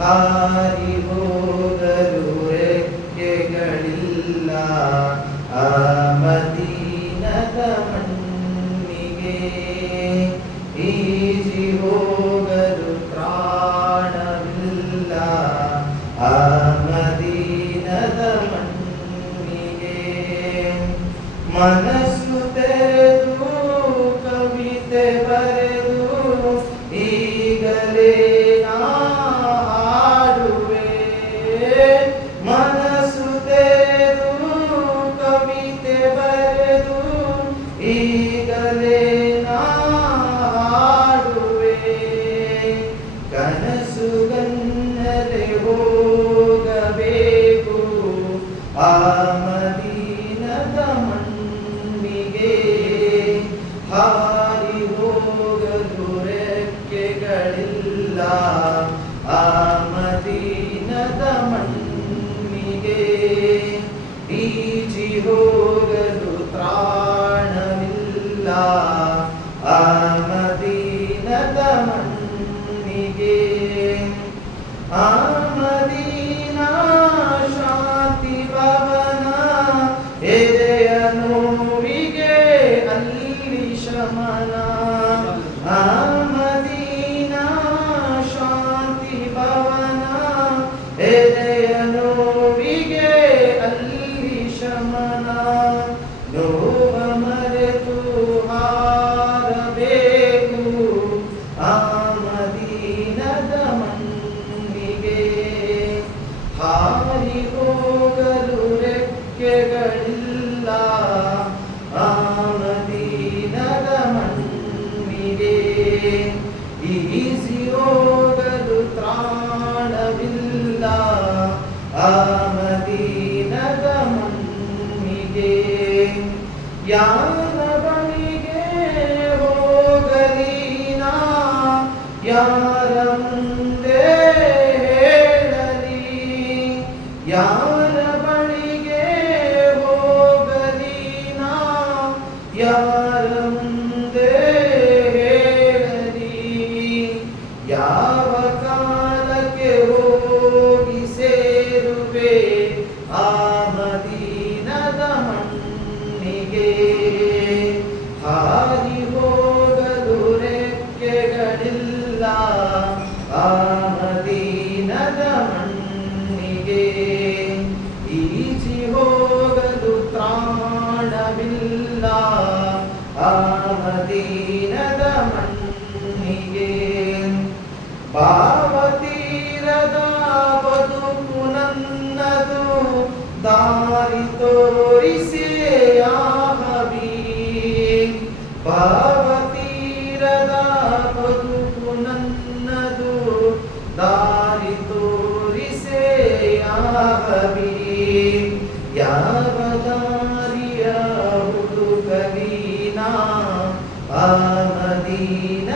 ಹಾರಿ ಹೋಗಲು ರೆಕ್ಕೆಗಳಿಲ್ಲ ಆ ಮದೀನದ ಮಣ್ಣಿಗೆ. ಈಜಿ ಹೋಗಲು ತ್ರಾಣವಿಲ್ಲ ಆ ಮದೀನದ ಮಣ್ಣಿಗೆ. ಮನಸ್ಸು ತೆರೆದು ಕವಿತೆ ಬರೆದು ಈಗಲೇ ಹಾಡುವೆ. ಮನಸ್ಸು ತೆರೆದು ಕವಿತೆ ಬರೆದು ಈಗಲೇ ಹಾಡುವೆ. ಕನಸುಗನ್ನಲೆ ಹೋಗಬೇಕು ಆ ಮದೀನದ ಮಣ್ಣಿಗೆ. ಹಾರಿ ಹೋಗಲು ರೆಕ್ಕೆಗಳಿಲ್ಲ ಆ ಮದೀನದ ಮಣ್ಣಿಗೆ. ಈಜಿ ಹೋಗಲು ತ್ರಾಣವಿಲ್ಲ ಆ ಮದೀನದ ಮಣ್ಣಿಗೆ. ಆ ಮದೀನಾ ಶಾಂತಿ ಭವನ ಎದೆಯ ನೋವಿಗೆ ಅಲ್ಲಿ ಶಮನ. ಆ ಮದೀನಾ ಶಾಂತಿ ಭವನ ಎದೆಯ ನೋವಿಗೆ ಅಲ್ಲಿ ಶಮನ. ನೋವ ಮರೆತು ಹಾರಬೇಕು ಆ ಮದೀನದ ಮಣ್ಣಿಗೆ. ಹಾರಿ ಹೋಗಲು ರೆಕ್ಕೆಗಳಿಲ್ಲ ಆ ಮದೀನದ ಮಣ್ಣಿಗೆ. ಈಸಿ ಹೋಗಲು ತ್ರಾಣವಿಲ್ಲ ಆ ಮದೀನದ ಮಣ್ಣಿಗೆ. ಯಾರ ಬಳಿಗೆ ಹೋಗಲಿ ನಾ ಯಾರ ಮುಂದೆ ಹೇಳಲಿ. ಯಾರ ಬಳಿಗೆ ಹೋಗಲಿ ನಾ ಯಾರ ಮುಂದೆ ಹೇಳಲಿ. ಯಾವ ಕಾಲಕ್ಕೆ ಹೋಗಿ ಸೇರುವೆ ಆ ಮದೀನದ ಮಣ್ಣಿಗೆ. ಹಾರಿ ಹೋಗಲು ರೆಕ್ಕೆಗಳಿಲ್ಲ ಆ ಮದೀನದ ಮಣ್ಣಿಗೆ. ಈಜಿ ಹೋಗಲು ತ್ರಾಣವಿಲ್ಲ ಆ ಮದೀನದ ಮಣ್ಣಿಗೆ. ಭಾವತೀರದ ಬದುಕು ನನ್ನದು ದಾರಿ ತೋರಿಸಿ ಆ ಹಬೀಬ್. ಭಾವತೀರದ ಬದುಕು ನನ್ನದು ದಾರಿ ತೋರಿಸಿ ಆ ಹಬೀಬ್. ಯಾವ ದಾರಿಯ ಹುಡುಕಲಿ ನಾ ಆ ಮದೀನ